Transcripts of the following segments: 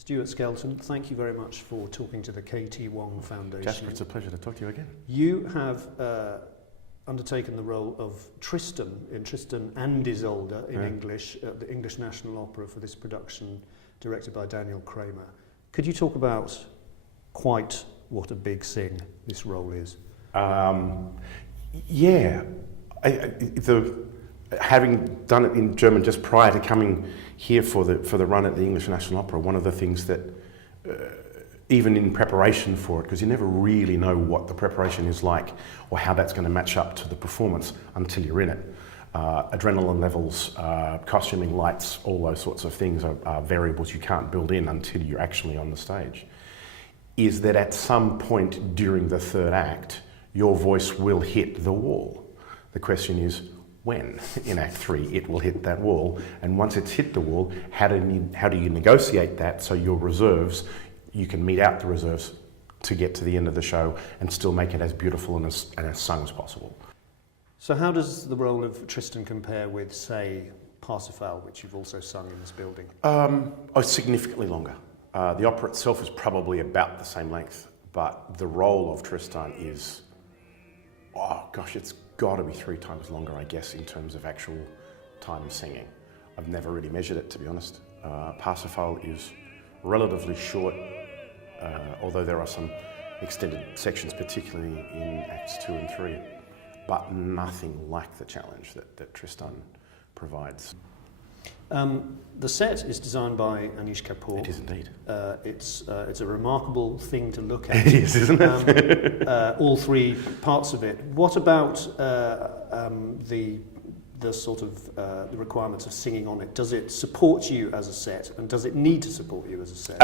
Stuart Skelton, thank you very much for talking to the KT Wong Foundation. Jasper, it's a pleasure to talk to you again. You have undertaken the role of Tristan in Tristan and Isolde in English at the English National Opera for this production directed by Daniel Kramer. Could you talk about quite what a big sing this role is? Having done it in German just prior to coming here for the run at the English National Opera, one of the things that, even in preparation for it, because you never really know what the preparation is like or how that's going to match up to the performance until you're in it. Adrenaline levels, costuming, lights, all those sorts of things are variables you can't build in until you're actually on the stage. Is that at some point during the third act, your voice will hit the wall. The question is, when in Act 3 it will hit that wall, and once it's hit the wall, how do you negotiate that so your reserves, you can meet out the reserves to get to the end of the show and still make it as beautiful and as sung as possible. So how does the role of Tristan compare with, say, Parsifal, which you've also sung in this building? Significantly longer. The opera itself is probably about the same length, but the role of Tristan is, it's got to be 3 times longer, I guess, in terms of actual time singing. I've never really measured it, to be honest. Parsifal is relatively short, although there are some extended sections, particularly in Acts 2 and 3, but nothing like the challenge that Tristan provides. The set is designed by Anish Kapoor. It is indeed. It's a remarkable thing to look at. It is, isn't it? All 3 parts of it. What about the sort of the requirements of singing on it? Does it support you as a set, and does it need to support you as a set?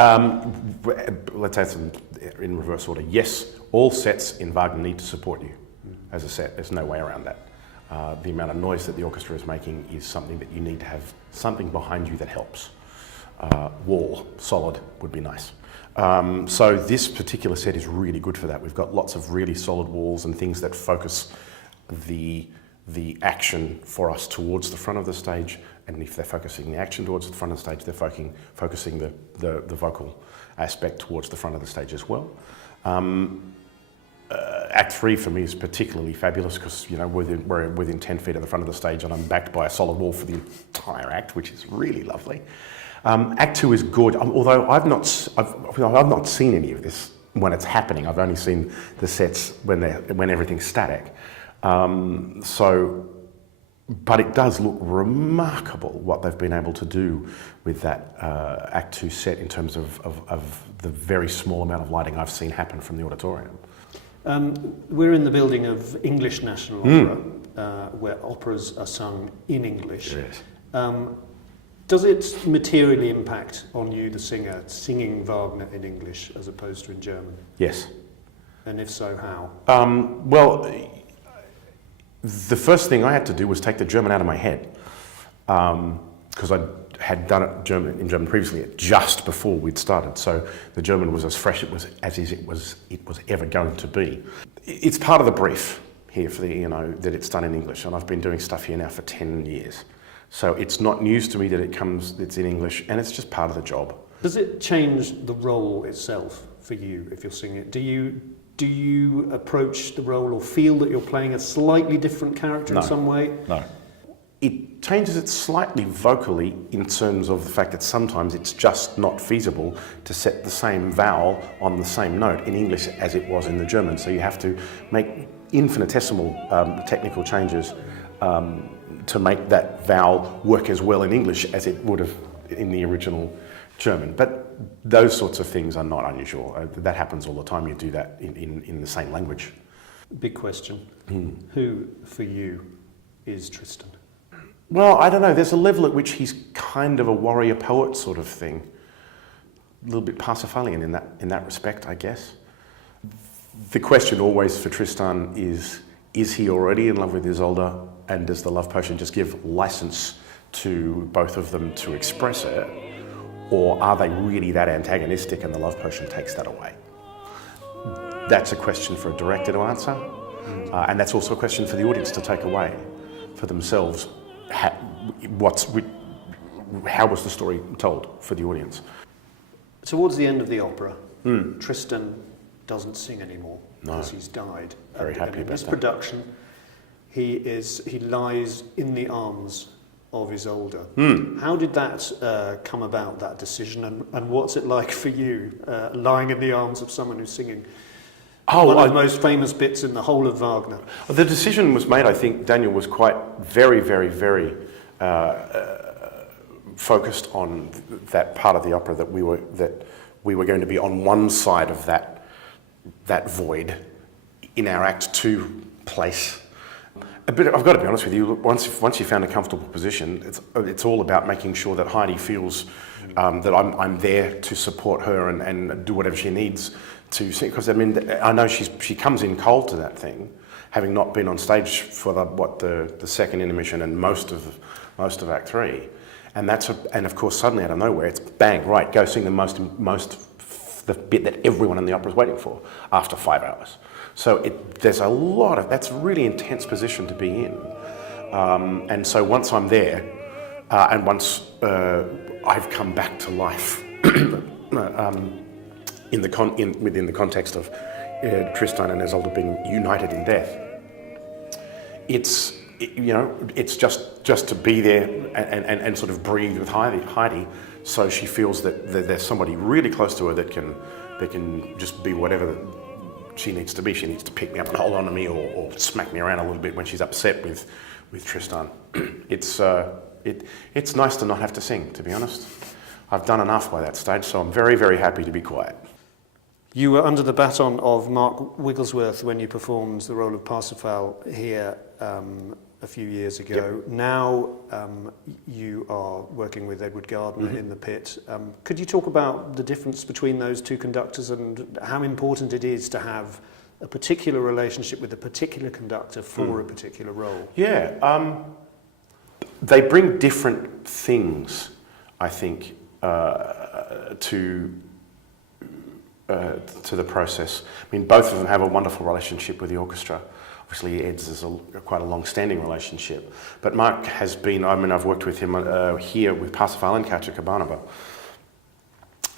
Let's answer in reverse order. Yes, all sets in Wagner need to support you as a set. There's no way around that. The amount of noise that the orchestra is making is something that you need to have something behind you that helps. Wall, solid, would be nice. So this particular set is really good for that. We've got lots of really solid walls and things that focus the action for us towards the front of the stage, and if they're focusing the action towards the front of the stage, they're focusing the vocal aspect towards the front of the stage as well. Act 3 for me is particularly fabulous because we're within 10 feet of the front of the stage and I'm backed by a solid wall for the entire act, which is really lovely. Act 2 is good, although I've not seen any of this when it's happening. I've only seen the sets when everything's static. But it does look remarkable what they've been able to do with that Act 2 set in terms of the very small amount of lighting I've seen happen from the auditorium. We're in the building of English National Opera, where operas are sung in English. Yes. Does it materially impact on you, the singer, singing Wagner in English as opposed to in German? Yes. And if so, how? Well, the first thing I had to do was take the German out of my head, because I had done it in German previously, just before we'd started. So the German was as fresh as it was ever going to be. It's part of the brief here for the ENO that it's done in English, and I've been doing stuff here now for 10 years. So it's not news to me that it's in English, and it's just part of the job. Does it change the role itself for you if you're singing it? Do you approach the role or feel that you're playing a slightly different character in some way? No. It changes it slightly vocally in terms of the fact that sometimes it's just not feasible to set the same vowel on the same note in English as it was in the German. So you have to make infinitesimal technical changes to make that vowel work as well in English as it would have in the original German. But those sorts of things are not unusual. That happens all the time. You do that in the same language. Big question. Who, for you, is Tristan? Well, I don't know. There's a level at which he's kind of a warrior poet sort of thing. A little bit Parsifalian in that respect, I guess. The question always for Tristan is he already in love with Isolde, and does the love potion just give license to both of them to express it, or are they really that antagonistic and the love potion takes that away? That's a question for a director to answer, and that's also a question for the audience to take away for themselves. How was the story told for the audience? Towards the end of the opera, Tristan doesn't sing anymore because he's died. Very happy and in about this that. production, he lies in the arms of Isolde. How did that come about, that decision, and what's it like for you, lying in the arms of someone who's singing one of the most famous bits in the whole of Wagner? The decision was made, I think Daniel was very, very, very focused on that part of the opera that we were going to be on one side of that void in our Act 2 place. But I've got to be honest with you, once you found a comfortable position, it's all about making sure that Heidi feels that I'm there to support her and do whatever she needs to sing. Because I mean, I know she comes in cold to that thing, having not been on stage for the second intermission and most of Act 3, and of course suddenly out of nowhere it's bang, right, go sing the bit that everyone in the opera is waiting for after 5 hours. So there's a lot of, that's a really intense position to be in. And so once I'm there, and once I've come back to life, within the context of Tristan and Isolde being united in death, it's just to be there and sort of breathe with Heidi, so she feels that there's somebody really close to her that can just be whatever she needs to be. She needs to pick me up and hold on to me, or smack me around a little bit when she's upset with Tristan. It's nice to not have to sing, to be honest. I've done enough by that stage, so I'm very, very happy to be quiet. You were under the baton of Mark Wigglesworth when you performed the role of Parsifal here a few years ago. Yep. Now you are working with Edward Gardner in the pit. Could you talk about the difference between those two conductors and how important it is to have a particular relationship with a particular conductor for a particular role? Yeah, they bring different things, I think, to the process. I mean, both of them have a wonderful relationship with the orchestra. Obviously, Ed's is quite a long-standing relationship. But Mark has been, I've worked with him here with Parsifal and Copacabana.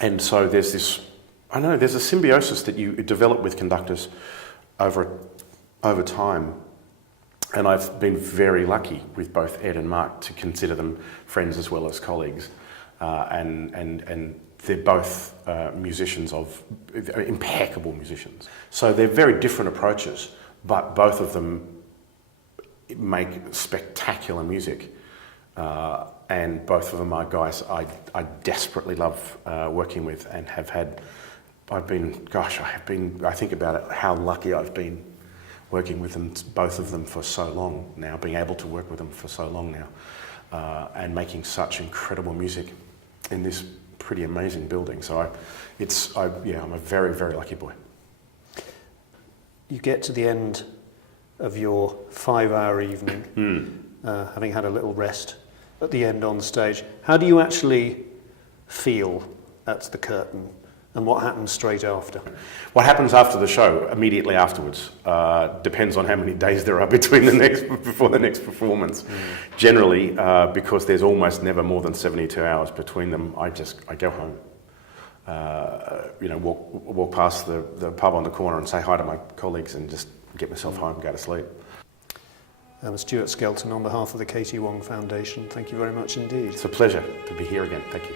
And so there's a symbiosis that you develop with conductors over time. And I've been very lucky with both Ed and Mark to consider them friends as well as colleagues. And they're both musicians, impeccable musicians. So they're very different approaches, but both of them make spectacular music. And both of them are guys I desperately love working with and have had. I think about it, how lucky I've been working with them, both of them, for so long now, being able to work with them for so long now, and making such incredible music in this pretty amazing building. So I'm a very, very lucky boy. You get to the end of your 5-hour evening, having had a little rest at the end on stage. How do you actually feel at the curtain, and what happens straight after? What happens after the show, immediately afterwards, depends on how many days there are before the next performance. Generally, because there's almost never more than 72 hours between them, I go home. Walk past the pub on the corner and say hi to my colleagues and just get myself home, go to sleep. Stuart Skelton, on behalf of the KT Wong Foundation, thank you very much indeed. It's a pleasure to be here again. Thank you.